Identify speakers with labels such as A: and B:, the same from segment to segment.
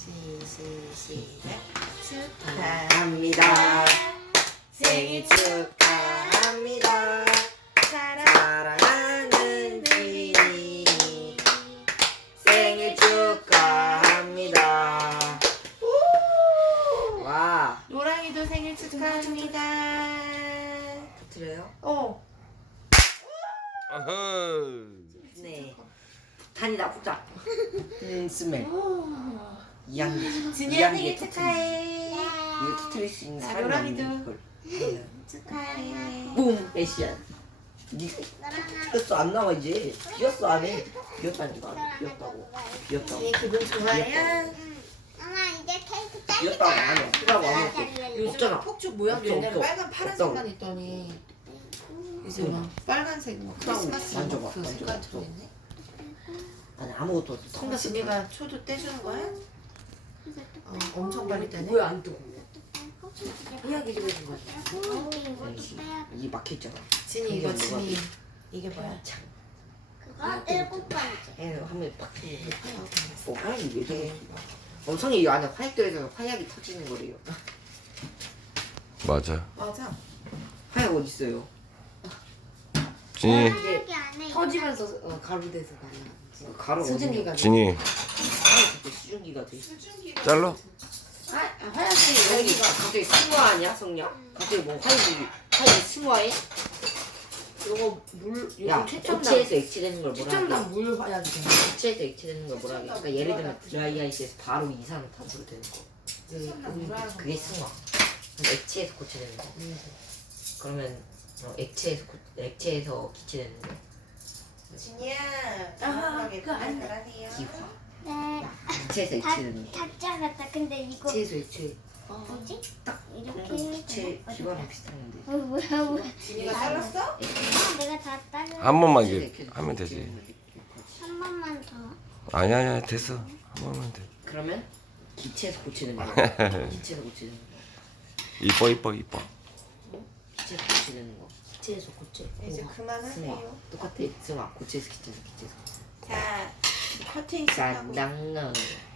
A: 시작.
B: 축하합니다. 생일 축하합니다. 사랑하는 지니 생일 축하합니다. 와.
A: 노랑이도 생일 축하합니다.
B: 터트려요?
C: 어허.
B: 네. 탄이다 보자. 스멜. 2학년.
A: 진이야 생일 축하해.
B: 이거 터트릴 수 있는
A: 자,
B: 사람이
A: 노랑이도.
B: 없는 걸.
A: 축하해.
B: 붐. 애쉬야. 니가 비었어 안 나와 이제. 비었어 안 해. 비었다니까. 비었다고. 비었다고.
A: 진이 기분 좋아요?
D: 엄마 이제 케이크 딸기
B: 비었다고 안 해. 비었다고 안 해. 없잖아.
A: 폭죽 모양도
B: 없어,
A: 옛날에
B: 없어.
A: 빨간 파란색만
B: 없다고.
A: 있더니 이제 막 빨간색 뭐 크리스마스
B: 만져봐,
A: 그
B: 만져봐.
A: 색깔처럼 있네.
B: 아니 아무것도 없어.
A: 성가 진이가 초도 떼주는 거야? 엄청 빨리 떼네.
B: 왜안 뜨고? 해야지 그러는 거지.
D: 이것도 빼야
B: 이 막혀있잖아.
A: 진이 이거
B: 이게
A: 진이 이게 뭐야?
B: 참.
D: 그거 일곱 번째
B: 얘는 하면 팍 터지는 거.
A: 아이고, 알았어.
B: 화약이 왜 저래? 엄청이 이 안에 화약 들어있어서 화약이 터지는 거래요.
C: 맞아.
A: 맞아.
B: 화약 어디 있어요?
C: 진이,
D: 화약이 안에
A: 터지면서 가루돼서 나냐.
B: 가루
A: 수증기가.
C: 진이,
B: 화약 그때 수증기가 돼.
C: 잘라.
A: 화약이
B: 화약이
A: 여기가
B: 갑자기 승화 아니야 성냐? 갑자기 뭐 화약이 승화해?
A: 요거 물
B: 야
A: 요거 최첨단
B: 고체에서 액체되는 걸 뭐라
A: 최첨단
B: 하게?
A: 물 화약이잖아.
B: 고체에서 액체되는 걸 뭐라 하게? 그러니까 예를 들면 드라이 아이스에서 바로 이산화탄소로 되는 거.
A: 최첨단 물 화약.
B: 그게 승화. 그럼 액체에서 고체되는 거. 그러면 액체에서 기체되는 거.
A: 진이야.
D: 그거 안 돼.
A: 잘하네요.
B: 기화.
D: 네.
B: 기체에서 액체되는 거.
D: 타짜 같다 근데 이거
B: 기체에서 액체.
D: 뭐지? 이렇게
B: 기체 기화랑 비슷한데.
D: 뭐야
A: 진이가 잘랐어?
D: 내가 다 따져
C: 한 번만
B: 기체에서
C: 이게
B: 액체에서
C: 하면 되지.
B: 기체되는 거.
D: 한 번만 더
C: 아니야, 됐어. 한 번만 돼.
B: 그러면 기체에서 고체되는 거. 기체에서 고체되는 거.
C: 이뻐.
B: 기체에서 고체되는 거.
A: 기체에서 고체. 이제
B: 승화.
A: 그만하세요.
B: 똑같아. 승화. 고체에서 기체에서 기체에서.
A: 자, 커튼 시작하고.
B: 쌍낭낭.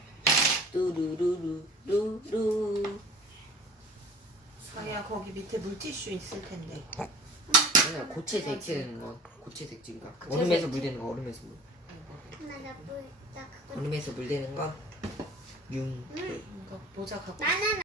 B: 뚜루루루루루.
A: 서야 거기 밑에 물티슈 있을 텐데.
B: 그냥 고체에서 액체되는 거. 고체에서 액체가. 얼음에서 물 되는 거. 얼음에서 물.
D: 엄마 나 그거
B: 얼음에서 물 되는 거. 융.
A: 이거 모자 갖고.
D: 나는